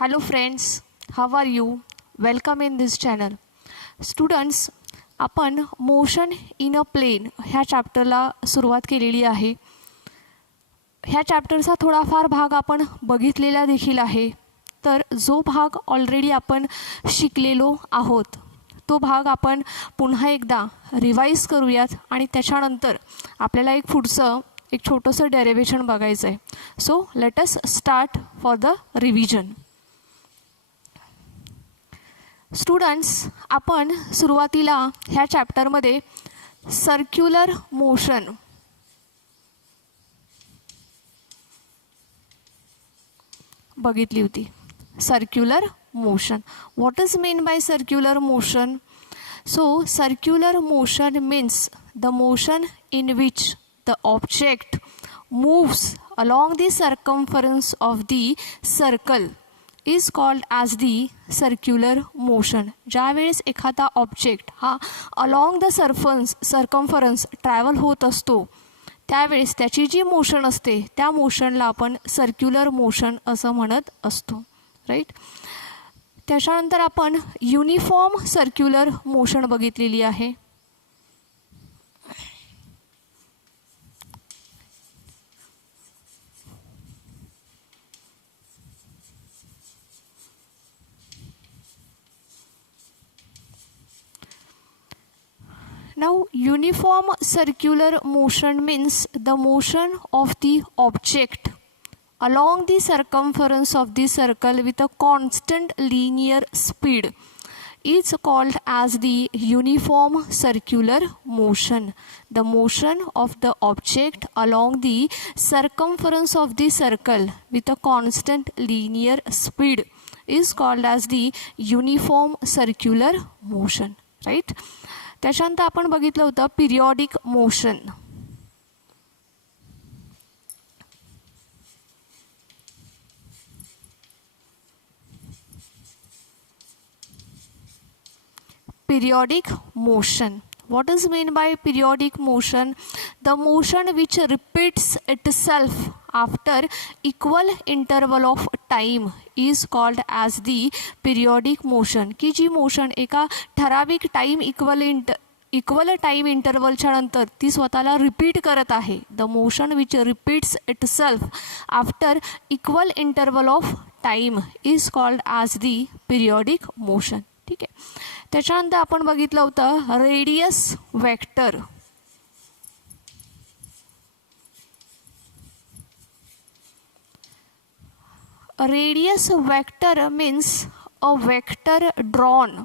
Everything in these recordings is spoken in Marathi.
Hello friends, how are you? Welcome in this channel. Students, आपण मोशन इन अ प्लेन ह्या चॅप्टरला सुरुवात केलेली आहे. ह्या चॅप्टरचा थोडाफार भाग आपण बघितलेला देखील आहे. तर जो भाग ऑलरेडी आपण शिकलेलो आहोत तो भाग आपण पुन्हा एकदा रिवाइज करूयात आणि त्याच्यानंतर आपल्याला एक पुढचं एक छोटंसं डेरिव्हेशन बघायचं आहे. So let us start for the revision. Students, आपण सुरुवातीला ह्या चॅप्टरमध्ये सर्क्युलर मोशन बघितली होती. Circular motion, what is mean by circular motion? So circular motion means the motion in which the object moves along the circumference of the circle is called as the circular motion. ज्यावेळेस एखादा ऑब्जेक्ट हा अलॉंग द सर्कम्फरन्स ट्रॅव्हल होत असतो त्यावेळेस त्याची जी मोशन असते त्या मोशनला आपण सर्क्युलर मोशन असं म्हणत असतो, राईट. त्याच्यानंतर आपण युनिफॉर्म सर्क्युलर मोशन बघितलेली आहे. Now, uniform circular motion means the motion of the object along the circumference of the circle with a constant linear speed is called as the uniform circular motion. The motion of the object along the circumference of the circle with a constant linear speed is called as the uniform circular motion, right? त्याच्यानंतर आपण बघितलं होतं periodic motion. Periodic motion. What is meant by periodic motion? The motion which repeats itself after equal interval of time is called as the periodic motion. की जी मोशन एका ठराविक टाइम इक्वल टाइम इंटरवलच्या नंतर ती स्वतःला रिपीट करत आहे. The motion which repeats itself after equal interval of time is called as the periodic motion. ठीक आहे. त्याच्यानंतर आपण बघितलं होतं radius vector. Radius vector means a vector drawn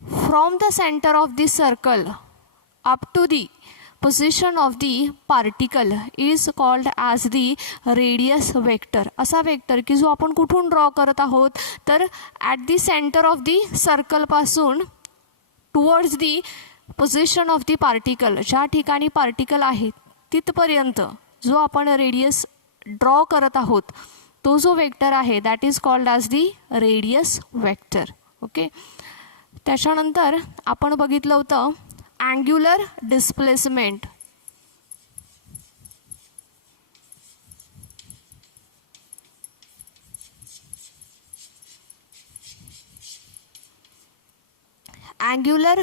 from the center of the circle up to the position of the particle is called as the radius vector. असा वेक्टर की जो आपण कुठून ड्रॉ करत आहोत तर at the centre of the circle पासून towards the position of the particle, ज्या ठिकाणी पार्टिकल आहे तिथपर्यंत जो आपण रेडियस ड्रॉ करत आहोत तो जो वेक्टर आहे that is called as the radius vector. Okay. त्याच्यानंतर आपण बघितलं होतं angular displacement. Angular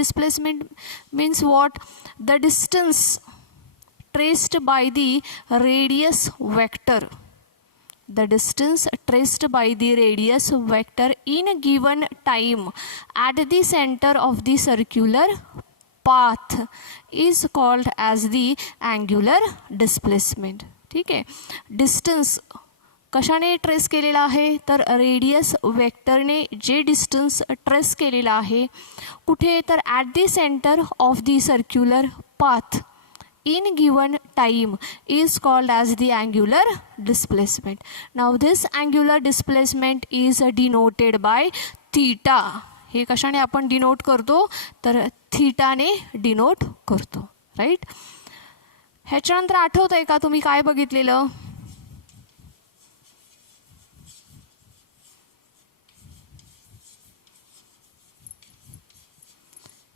displacement means what? The distance traced by the radius vector. The distance traced by the radius vector in a given time at the center of the circular path is called as the angular displacement. ठीक आहे. डिस्टन्स कशाने ट्रेस केलेला आहे तर रेडियस वेक्टरने जे डिस्टन्स ट्रेस केलेला आहे कुठे तर at the centre of the circular path in given time is called as the angular displacement. Now this angular displacement is denoted by theta. हे कशाने आपण डिनोट करतो तर थीटाने डिनोट करतो, राईट. ह्याच्यानंतर आठवतंय का तुम्ही काय बघितलेलं?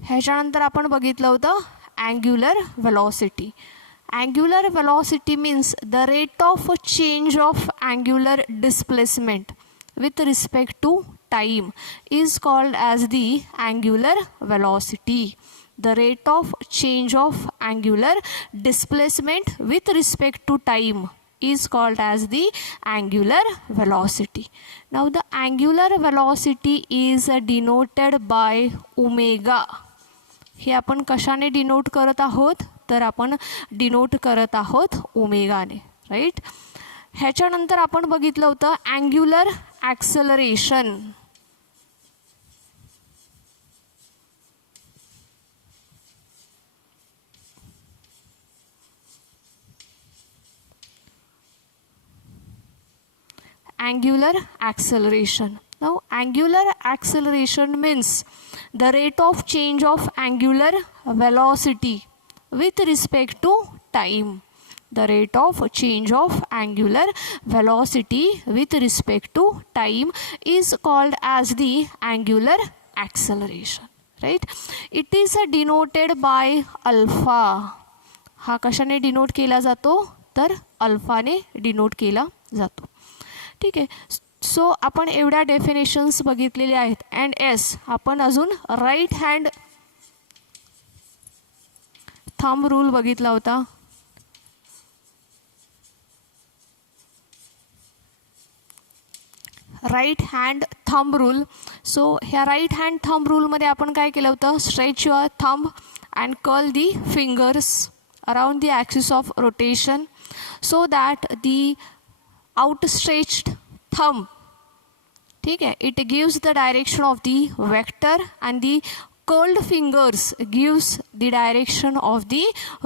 ह्याच्यानंतर आपण बघितलं होतं angular velocity. Angular velocity means the rate of change of angular displacement with respect to time is called as the angular velocity. The rate of change of angular displacement with respect to time is called as the angular velocity. Now the angular velocity is denoted by omega. हे आपण कशाने डिनोट करत आहोत, तर आपण डिनोट करत आहोत ओमेगाने, राईट. ह्याच्यानंतर आपण बघितलं होतं angular acceleration. Angular acceleration. Now angular acceleration means the rate of change of angular velocity with respect to time. The rate of change of angular velocity with respect to time is called as the angular acceleration, right. It is denoted by alpha. हा कशाने डिनोट केला जातो, तर अल्फाने डिनोट केला जातो. ठीक आहे. सो आपण एवढ्या डेफिनेशन्स बघितलेल्या आहेत. अँड एस आपण अजून राईट हँड थंब रूल बघितला होता. Right hand thumb rule. So ह्या राईट हँड थंब रूलमध्ये आपण काय केलं होतं, stretch your thumb and curl the fingers around the axis of rotation so that the outstretched thumb, ठीक है, it gives the direction of the vector and the curled fingers gives the direction of the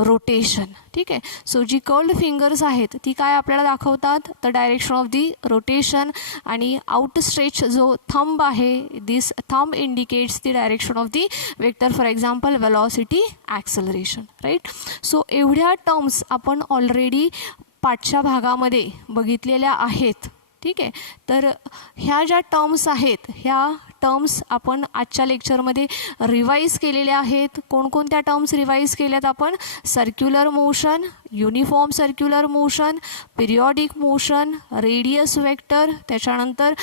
rotation. ठीक आहे. सो जी कर्ल्ड फिंगर्स आहेत ती काय आपल्याला दाखवतात, the direction of the rotation, आणि आउटस्ट्रेच जो थंब आहे, this thumb indicates the direction of the vector, for example velocity acceleration, right. So एवढ्या टर्म्स आपण ऑलरेडी पाठच्या भागामध्ये बघितलेल्या आहेत. ठीक आहे. तर ह्या ज्या टर्म्स आहेत ह्या टर्म्स आपण आजच्या लेक्चरमध्ये रिवाईज केलेल्या आहेत. कोणकोणत्या टर्म्स रिवाईज केल्यात आपण, circular motion, uniform circular motion, periodic motion, radius vector, त्याच्यानंतर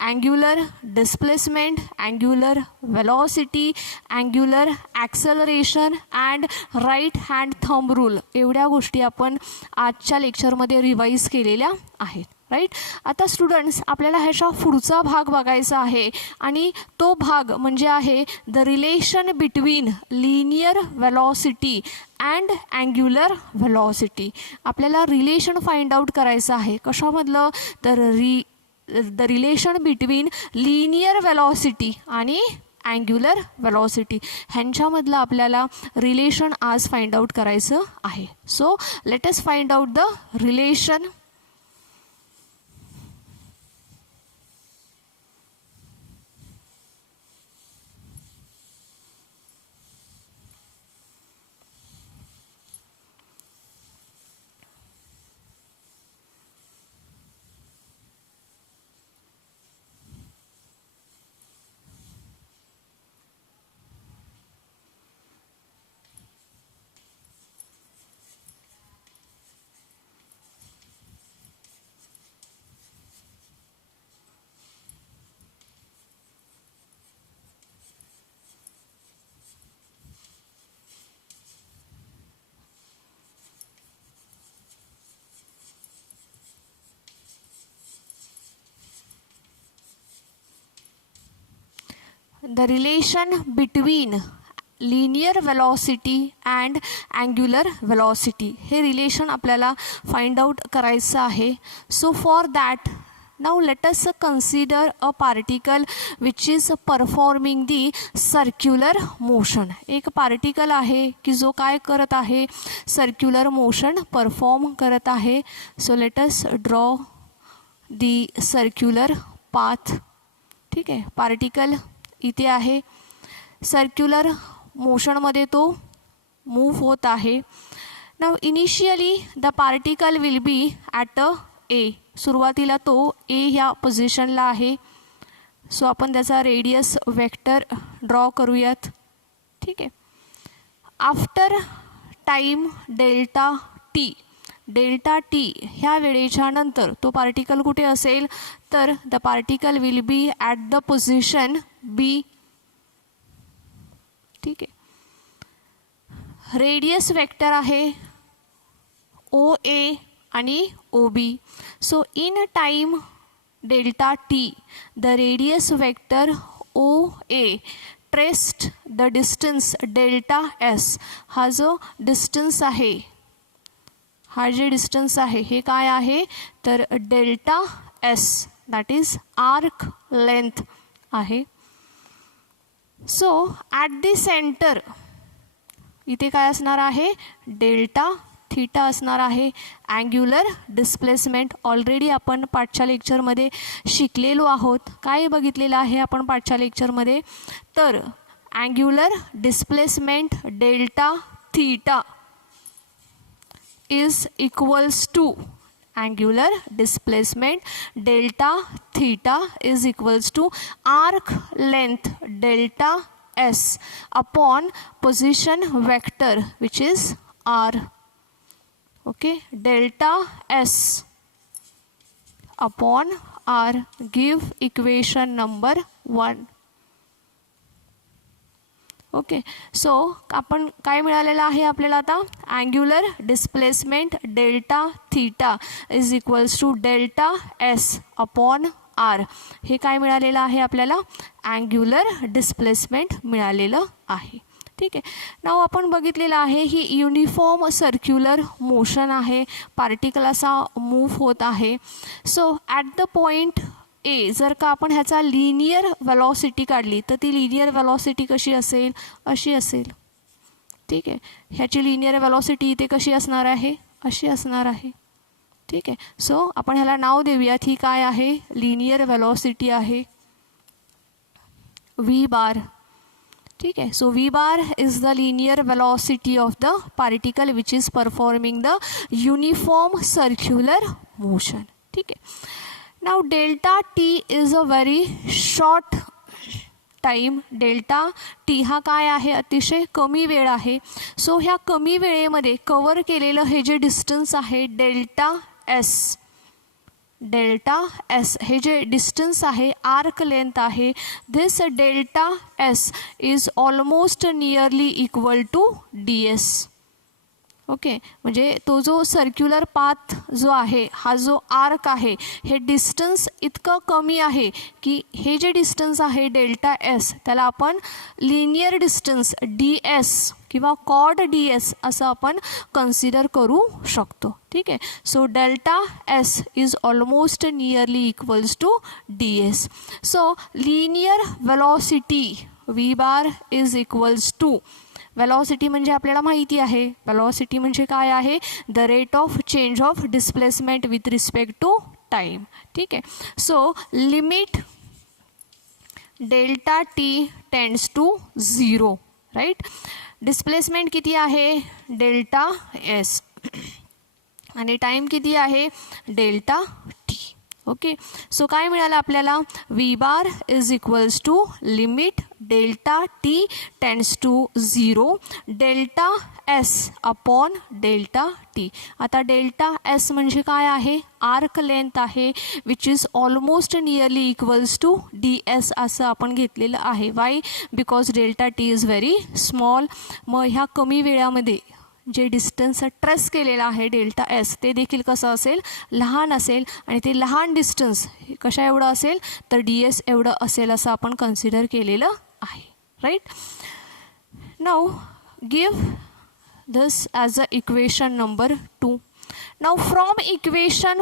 angular displacement, angular velocity, angular acceleration and right hand thumb rule. एवढ्या गोष्टी आपण आजच्या लेक्चरमध्ये रिवाईज केलेल्या आहेत, राईट. आता स्टुडंट्स आपल्याला ह्याचा पुढचा भाग बघायचा आहे आणि तो भाग म्हणजे आहे the relation between linear velocity and angular velocity. आपल्याला रिलेशन फाइंड आउट करायचं आहे. कशामधलं, तर the relation between linear velocity आणि अँग्युलर वेलॉसिटी ह्यांच्यामधलं आपल्याला रिलेशन आज फाइंड आउट करायचं आहे. So let us find out the relation. The relation between linear velocity and angular velocity हे रिलेशन आपल्याला फाइंड आउट करायचं आहे. So for that now let us consider a particle which is performing the circular motion. एक पार्टिकल आहे की जो काय करत आहे, सर्क्युलर मोशन परफॉर्म करत आहे. So let us draw the circular path. ठीक आहे. पार्टिकल इथे आहे, सर्क्युलर मोशनमध्ये तो मूव्ह होत आहे. Now initially the particle will be at a A. सुरुवातीला तो ए ह्या पोझिशनला आहे. सो आपण त्याचा रेडियस वेक्टर ड्रॉ करूयात. ठीक आहे. After time delta delta t ह्या वेळेच्या नंतर तो पार्टिकल कुठे असेल, तर the particle will be at the position B. ठीक आहे. रेडियस वेक्टर आहे ओ ए आणि O B. So in time delta t the radius vector O A traced the distance delta s. हा जो डिस्टन्स आहे, हा जे डिस्टन्स आहे हे काय आहे, तर delta S that is arc length आहे. सो ॲट दी सेंटर इथे काय असणार आहे, डेल्टा थीटा असणार आहे. अँग्युलर डिस्प्लेसमेंट ऑलरेडी आपण पाठच्या लेक्चरमध्ये शिकलेलो आहोत. काय बघितलेलं आहे आपण पाठच्या लेक्चरमध्ये, तर angular displacement delta theta is equals to angular displacement delta theta is equals to arc length delta s upon position vector which is r. Okay, delta s upon r give equation number 1. Okay. So आपण काय मिळालेलं आहे आपल्याला आता, angular displacement delta theta is equals to delta S upon R. हे काय मिळालेलं आहे आपल्याला, अँग्युलर डिस्प्लेसमेंट मिळालेलं आहे. ठीक आहे. नाव आपण बघितलेलं आहे ही युनिफॉर्म सर्क्युलर मोशन आहे. पार्टिकल असा मूव्ह होत आहे. So at the point A जर का आपण ह्याचा लिनियर वेलॉसिटी काढली तर ती लिनियर वेलॉसिटी कशी असेल, अशी असेल. ठीक आहे. ह्याची लिनियर वेलॉसिटी इथे कशी असणार आहे, अशी असणार आहे. ठीक आहे. सो आपण ह्याला नाव देऊयात, ही काय आहे, लिनियर वेलॉसिटी आहे व्ही बार. ठीक आहे. So V bar is the linear velocity of the particle which is performing the uniform circular motion. ठीक आहे. Now delta t is a very short time. Delta T हा काय आहे, अतिशय कमी वेळ आहे. सो ह्या कमी वेळेमध्ये कवर केलेलं हे जे डिस्टन्स आहे डेल्टा एस, डेल्टा एस हे जे डिस्टन्स आहे, आर्क लेंथ आहे, this delta S is almost nearly equal to D s. Okay. म्हणजे तो जो सर्क्युलर पाथ जो आहे, हा जो आर्क आहे, हे डिस्टन्स इतकं कमी आहे की हे जे डिस्टन्स आहे डेल्टा एस त्याला आपण लिनियर डिस्टन्स डी एस किंवा कॉड डी एस असं आपण कन्सिडर करू शकतो. ठीक आहे. So delta S is almost nearly equals to D S. So linear velocity V bar is equals to, velocity म्हणजे आपल्याला माहिती आहे, वेलॉसिटी म्हणजे काय आहे, the rate of change of displacement with respect to time. ठीक आहे. So limit delta T tends to 0, right. Displacement किती आहे, डेल्टा एस, आणि टाईम किती आहे, डेल्टा टी. ओके. सो काय मिळालं आपल्याला, V bar is equals to limit delta T tends to 0 delta S upon delta T. आता डेल्टा एस म्हणजे काय आहे, आर्क लेंथ आहे which is almost nearly equals to D S असं आपण घेतलेलं आहे. Why, because delta T is very small. मग ह्या कमी वेळामध्ये जे डिस्टन्स ट्रेस केलेलं आहे डेल्टा एस ते देखील कसं असेल, लहान असेल. आणि ते लहान डिस्टन्स कशा एवढं असेल, तर डी एस एवढं असेल असं आपण कन्सिडर केलेलं आहे. Right. Now give this as a equation number 2. Now from equation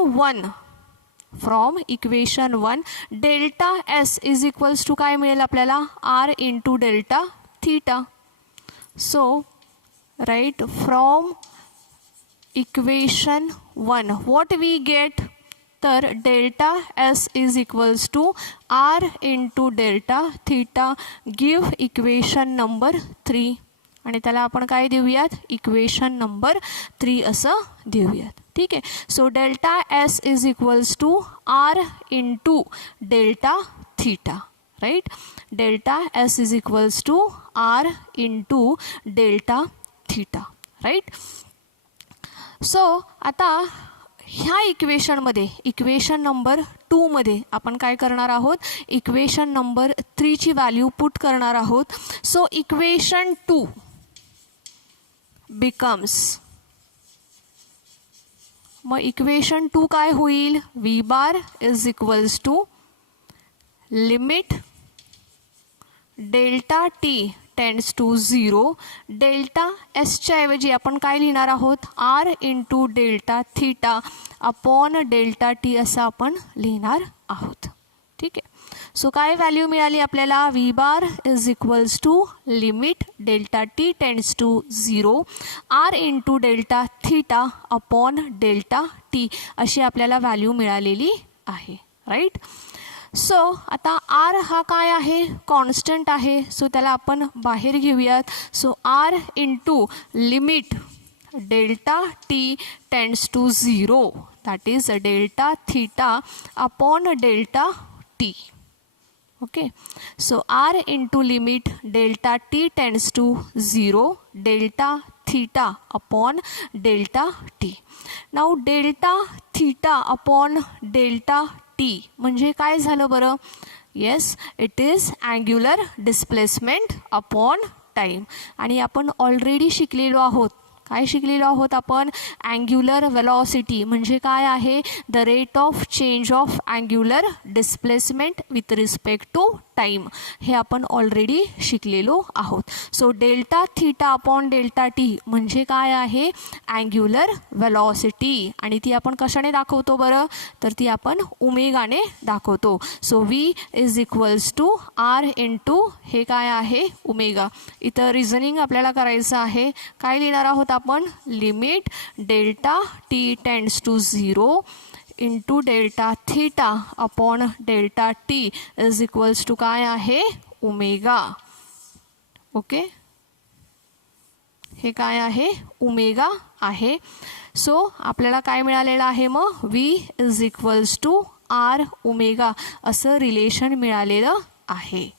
1 delta S is equals to काय मिळेल आपल्याला, R into delta theta. So right, from equation 1 what we get, तर delta S is equals to R into delta theta give equation number 3. आणि त्याला आपण काय देऊयात, इक्वेशन नंबर 3 असं देऊयात. ठीक आहे. So delta S is equals to R into delta theta, right. Delta S is equals to R into delta theta, right. So आता ह्या इक्वेशनमध्ये इक्वेशन नंबर 2 मध्ये आपण काय करणार आहोत, इक्वेशन नंबर 3 ची व्हॅल्यू पुट करणार आहोत. सो इक्वेशन 2 बिकम्स, मग इक्वेशन 2 काय होईल, V bar is equals to limit delta T tends to 0, delta एसच्या ऐवजी आपण काय लिहिणार आहोत, R into delta theta upon delta T असं आपण लिहिणार आहोत. ठीक आहे. सो काय व्हॅल्यू मिळाली आपल्याला, V bar is equals to limit delta T tends to 0, R into delta theta upon delta T अशी आपल्याला व्हॅल्यू मिळालेली आहे. राईट. सो आता आर हा काय आहे, कॉन्स्टंट आहे. सो त्याला आपण बाहेर घेऊयात. So R into limit delta T tends to 0 that is delta theta upon delta T. Okay. So R into limit delta T tends to 0 delta theta upon delta T. Now delta theta upon delta T म्हणजे काय झालं बरं, yes it is angular displacement upon time. आणि आपण ऑलरेडी शिकलेलो आहोत, काय शिकलेलो आहोत आपण, अँग्युलर वेलॉसिटी म्हणजे काय आहे, the rate of change of angular displacement with respect to time. हे आपण ऑलरेडी शिकलेलो आहोत. So delta theta upon delta T म्हणजे काय आहे, अँग्युलर वेलॉसिटी. आणि ती आपण कशाने दाखवतो बरं, तर ती आपण ओमेगाने दाखवतो. So V is equals to R into हे काय आहे, ओमेगा. इथं रिझनिंग आपल्याला करायचं आहे. काय लिहिणार आहोत आपण, limit delta T tends to 0 into delta theta upon delta T is equals to काय आहे, ओमेगा. ओके. हे काय आहे, ओमेगा आहे. सो आपल्याला काय मिळालेलं आहे, मग V is equals to R omega असं रिलेशन मिळालेलं आहे.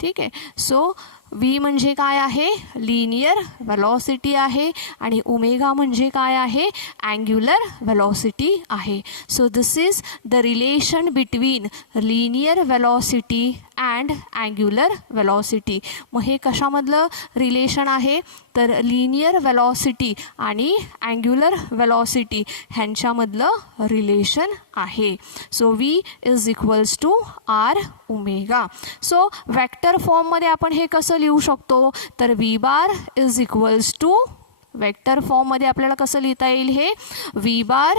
ठीक आहे. सो व्ही म्हणजे काय आहे, लिनियर वेलॉसिटी आहे आणि ओमेगा म्हणजे काय आहे, अँग्युलर वेलॉसिटी आहे. So this is the relation between linear velocity and angular velocity. मग हे कशामधलं रिलेशन आहे, तर लिनियर वेलॉसिटी आणि अँग्युलर वेलॉसिटी ह्यांच्यामधलं रिलेशन आहे. So V is equals to R omega. So vector फॉर्ममध्ये आपण हे कसं लिहू शकतो, तर V bar is equals to, vector फॉर्ममध्ये आपल्याला कसं लिहिता येईल हे, V bar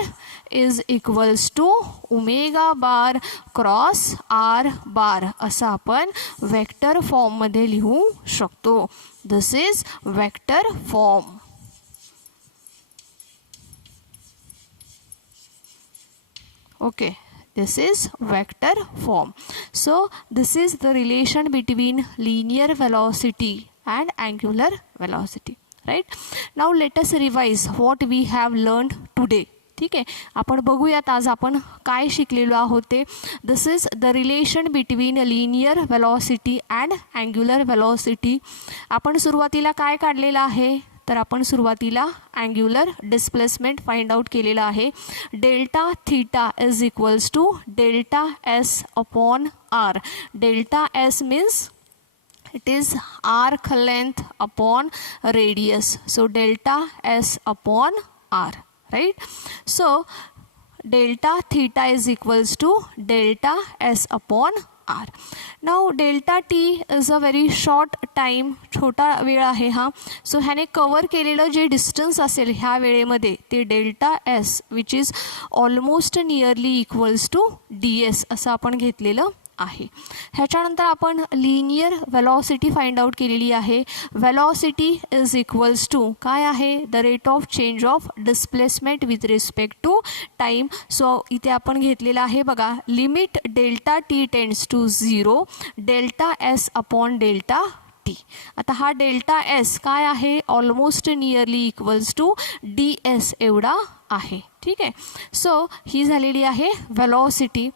is equals to omega bar cross R बार असं आपण वेक्टर फॉर्ममध्ये लिहू शकतो. This is vector form. Okay. This is vector form. So this is the relation between linear velocity and angular velocity. Right? Now let us revise what we have learned today. ठीक आहे. आपण बघूयात आज आपण काय शिकलेलो आहोत ते. This is the relation between linear velocity and angular velocity. आपण सुरुवातीला काय काढलेलं आहे, तर आपण सुरुवातीला अँग्युलर डिस्प्लेसमेंट फाइंड आउट केलेलं आहे. Delta theta is equals to delta S upon R. Delta S means it is arc length upon radius. So delta s upon r, right? So delta theta is equals to delta s upon r. Now delta t is a very short time, छोटा वेळ आहे हा. सो ह्याने कवर केलेलं जे डिस्टन्स असेल ह्या वेळेमध्ये ते delta S which is almost nearly equals to D S असं आपण घेतलेलं आहे. ह्याच्यानंतर आपण लिनियर वेलॉसिटी फाइंड आउट केलेली आहे. वेलॉसिटी इज इक्वल्स टू काय आहे, the rate of change of displacement with respect to time. So इथे आपण घेतलेलं आहे बघा, limit delta T tends to 0 delta S upon delta T. आता हा डेल्टा एस काय आहे, almost nearly equals to D S एवढा आहे. ठीक आहे. सो ही झालेली आहे वेलॉसिटी.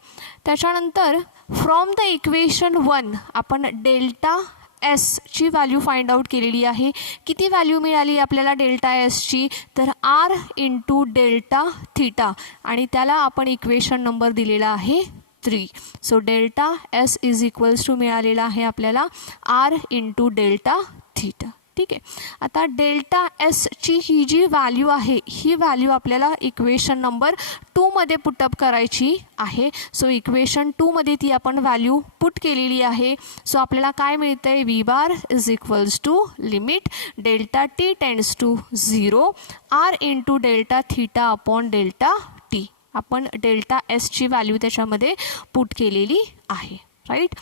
त्याच्यानंतर फ्रॉम द इक्वेशन 1 आपण डेल्टा एसची व्हॅल्यू फाइंड आउट केलेली आहे. किती व्हॅल्यू मिळाली आपल्याला डेल्टा एसची, तर आर इंटू डेल्टा थीटा, आणि त्याला आपण इक्वेशन नंबर दिलेला आहे 3. So delta S is equals to मिळालेला आहे आपल्याला आर इंटू डेल्टा थीटा. ठीक आहे. आता डेल्टा एसची ही जी व्हॅल्यू आहे ही व्हॅल्यू आपल्याला इक्वेशन नंबर 2 मध्ये पुटअप करायची आहे. सो इक्वेशन 2 मध्ये ती आपण व्हॅल्यू पुट केलेली आहे. सो आपल्याला काय मिळतंय, V bar is equals to limit delta T tends to 0 R into delta theta upon delta T. आपण डेल्टा एसची व्हॅल्यू त्याच्यामध्ये पुट केलेली आहे. राईट.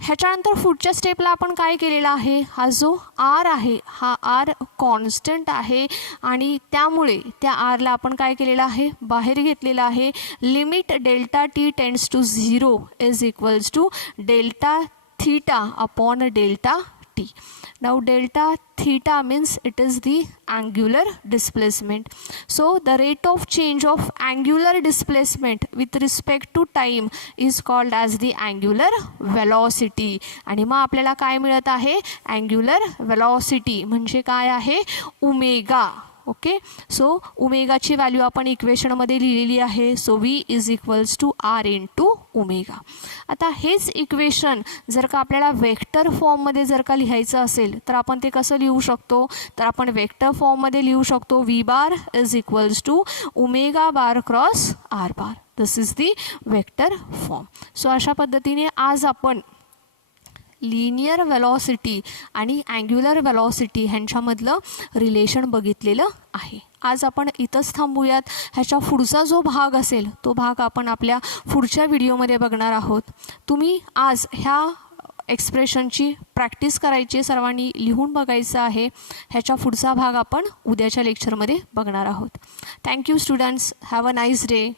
ह्याच्यानंतर पुढच्या स्टेपला आपण काय केलेलं आहे, हा जो आर आहे हा आर कॉन्स्टंट आहे आणि त्यामुळे त्या आरला आपण काय केलेलं आहे, बाहेर घेतलेलं आहे. Limit delta T tends to 0 is equals to delta theta upon delta T. Now delta theta means it is the angular displacement. So the rate of change of angular displacement with respect to time is called as the angular velocity. आणि मग आपल्याला काय मिळत आहे, angular velocity म्हणजे काय आहे, ओमेगा. ओके. सो ओमेगाची व्हॅल्यू आपण इक्वेशनमध्ये लिहिलेली आहे. So V is equals to R into omega. आता हेच इक्वेशन जर का आपल्याला वेक्टर फॉर्ममध्ये जर का लिहायचं असेल तर आपण ते कसं लिहू शकतो, तर आपण वेक्टर फॉर्ममध्ये लिहू शकतो V bar is equals to omega bar cross R bar. This is the vector form. So अशा पद्धतीने आज आपण लिनियर वेलॉसिटी आणि अँग्युलर वेलॉसिटी ह्यांच्यामधलं रिलेशन बघितलेलं आहे. आज आपण इथंच थांबूयात. ह्याच्या पुढचा जो भाग असेल तो भाग आपण आपल्या पुढच्या व्हिडिओमध्ये बघणार आहोत. तुम्ही आज ह्या एक्सप्रेशनची प्रॅक्टिस करायची, सर्वांनी लिहून बघायचं आहे. ह्याच्या पुढचा भाग आपण उद्याच्या लेक्चरमध्ये बघणार आहोत. Thank you students. Have a nice day.